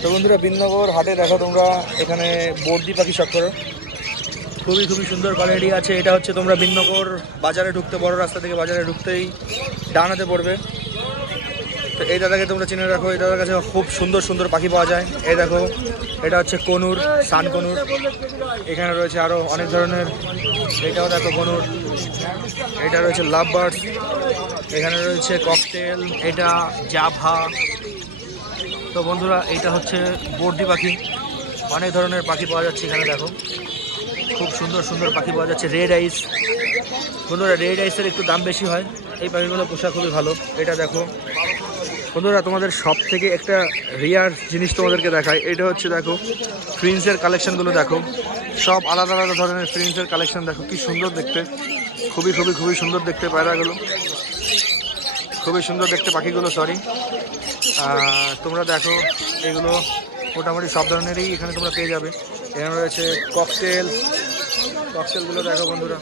তো বন্ধুরা বিনগর হাটে দেখো তোমরা, এখানে বর্দি পাখি শখ করো। খুবই খুবই সুন্দর কোয়ালিটি আছে। এটা হচ্ছে তোমরা বিনগর বাজারে ঢুকতে, বড় রাস্তা থেকে বাজারে ঢুকতেই ডানাতে পড়বে। তো এই দাদাকে তোমরা চিনে রাখো, এই দাদার কাছে খুব সুন্দর সুন্দর পাখি পাওয়া যায়। এই দেখো, এটা হচ্ছে কনুর, সান কনুর। এখানে রয়েছে আরও অনেক ধরনের, এটাও দেখো কনুর। এটা রয়েছে লাভ বার্ড এখানে রয়েছে ককটেল এটা জাভা। তো বন্ধুরা, এইটা হচ্ছে বর্দি পাখি। অনেক ধরনের পাখি পাওয়া যাচ্ছে এখানে, দেখো। খুব সুন্দর সুন্দর পাখি পাওয়া যাচ্ছে। Red eyes. বন্ধুরা, রেড আইসের একটু দাম বেশি হয়। এই পাখিগুলো পোষা খুবই ভালো। এটা দেখো। বন্ধুরা, তোমাদের সব থেকে একটা রিয়ার জিনিস তোমাদেরকে দেখায় এটা হচ্ছে, দেখো, ফ্রিন্সের কালেকশনগুলো, দেখো। সব আলাদা আলাদা ধরনের ফ্রিন্সের কালেকশন, দেখো, কি সুন্দর দেখতে। খুবই খুবই খুবই সুন্দর দেখতে পায়রাগুলো। খুবই সুন্দর দেখতে পাখিগুলো সরি তোমরা দেখো, এগুলো মোটামুটি সব ধরনেরই এখানে তোমরা পেয়ে যাবে। এখানে রয়েছে ককটেল ককটেলগুলো দেখো বন্ধুরা।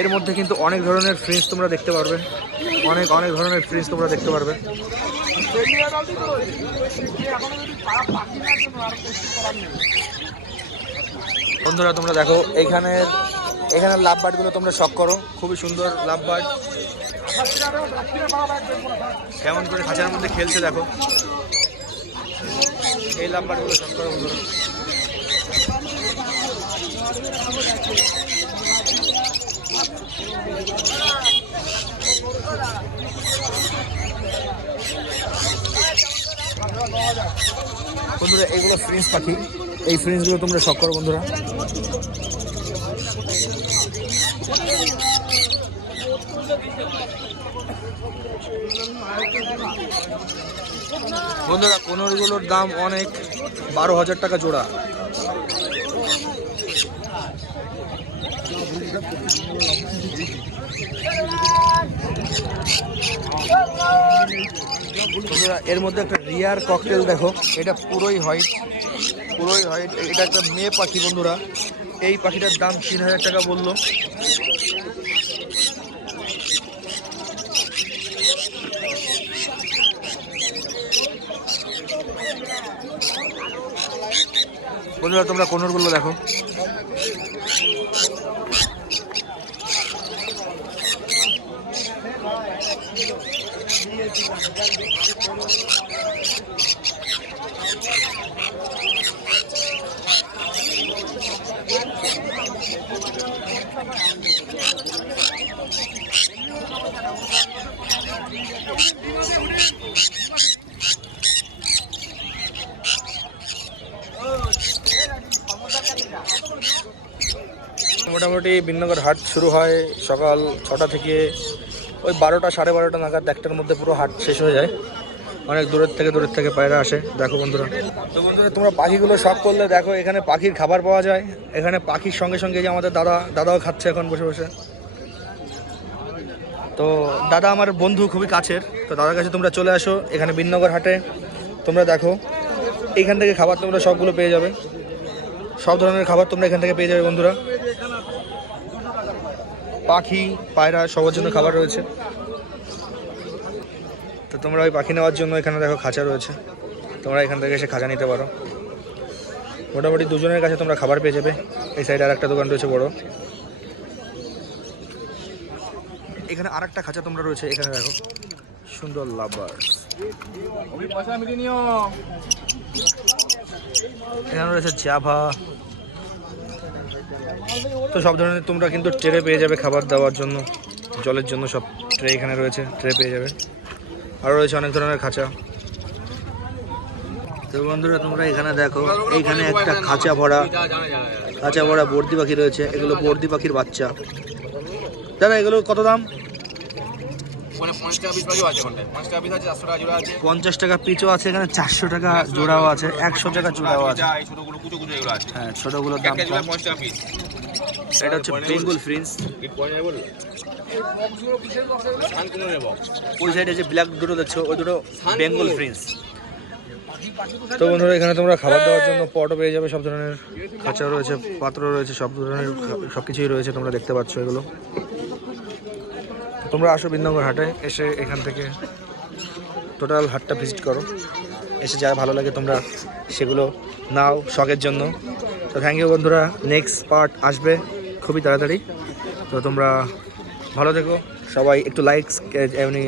এর মধ্যে কিন্তু অনেক ধরনের ফ্রিজ তোমরা দেখতে পারবে। অনেক অনেক ধরনের ফ্রিজ তোমরা দেখতে পারবে। বন্ধুরা, তোমরা দেখো এখানে এখানে লাভ বার্ডগুলো তোমরা শখ করো। খুবই সুন্দর লাভ বার্ড কেমন করে খাঁচার মধ্যে খেলছে দেখো। এই লাভ বার্ডগুলো শখ করো বন্ধুরা। এগুলো ফ্রিন্স পাখি। এই ফ্রিন্সগুলো তোমরা শখ করো বন্ধুরা। বন্ধুরা কোনোরগুলোর দাম অনেক। বারো হাজার টাকা জোড়া। বন্ধুরা, এর মধ্যে একটা রিয়ার ককটেল দেখো। এটা পুরোই হোয়াইট পুরোই হোয়াইট এটা একটা মেয়ে পাখি বন্ধুরা। এই পাখিটার দাম তিন হাজার টাকা বলল। বন্ধুরা তোমরা কোনোরগুলো দেখো। মোটামুটি বিনগর হাট শুরু হয় সকাল ছটা থেকে ওই বারোটা, সাড়ে বারোটা নাগাদ একটার মধ্যে পুরো হাট শেষ হয়ে যায়। অনেক দূরের থেকে দূরের থেকে পায়রা আসে। দেখো বন্ধুরা। তো বন্ধুরা, তোমরা পাখিগুলো শখ করলে দেখো, এখানে পাখির খাবার পাওয়া যায়। এখানে পাখির সঙ্গে সঙ্গে যে আমাদের দাদা, দাদাও খাচ্ছে এখন বসে বসে। তো দাদা আমার বন্ধু খুবই কাছের। তো দাদার কাছে তোমরা চলে আসো এখানে বিনগর হাটে। তোমরা দেখো এইখান থেকে খাবার তোমরা সবগুলো পেয়ে যাবে। সব ধরনের খাবার তোমরা এখান থেকে পেয়ে যাবে বন্ধুরা। পাখি, পায়রা, সবার জন্য খাবার রয়েছে। তো তোমরা ওই পাখি নেওয়ার জন্য এখানে দেখো খাঁচা রয়েছে। তোমরা এখান থেকে এসে খাঁচা নিতে পারো। মোটামুটি দুজনের কাছে তোমরা খাবার পেয়ে যাবে। এই সাইডে আর একটা দোকান রয়েছে বড়। এখানে আর একটা খাঁচা তোমরা রয়েছে, এখানে দেখো। সুন্দর লাভার। এখানে রয়েছে জাভা। তো সব ধরনের তোমরা কিন্তু ট্রে পেয়ে যাবে খাবার দেওয়ার জন্য জলের জন্য সব ট্রে এখানে রয়েছে ট্রে পেয়ে যাবে। আরও রয়েছে অনেক ধরনের খাঁচা। তো বন্ধুরা তোমরা এখানে দেখো এইখানে একটা খাঁচা ভরা খাঁচা ভরা বর্দি পাখি রয়েছে এগুলো বর্দি পাখির বাচ্চা। দাদা এগুলো কত দাম? মানে পঞ্চাশ টাকা পিচও আছে এখানে চারশো টাকা জোড়াও আছে একশো টাকা জোড়াও আছে। কুচো কুচো এগুলো আছে। হ্যাঁ ছোটোগুলোর দাম কম। পঞ্চাশ টাকা পিস। এটা হচ্ছে বেঙ্গল ফ্রিন্স ওই সাইডে যে ব্ল্যাক দুটো দেখছ ওই দুটো বেঙ্গল ফ্রিন্স তো বন্ধুরা এখানে তোমরা খাবার দেওয়ার জন্য পটও পেয়ে যাবে সব ধরনের খাঁচা রয়েছে পাত্র রয়েছে সব ধরনের সব কিছুই রয়েছে তোমরা দেখতে পাচ্ছ এগুলো। তোমরা আসো বৃন্দাবন হাটে এসে এখান থেকে টোটাল হাটটা ভিজিট করো। এসে যা ভালো লাগে তোমরা সেগুলো নাও শখের জন্য। তো থ্যাংক ইউ বন্ধুরা নেক্সট পার্ট আসবে খুবই তাড়াতাড়ি। তো তোমরা ভালো থেকো, সবাই একটু লাইক এমনি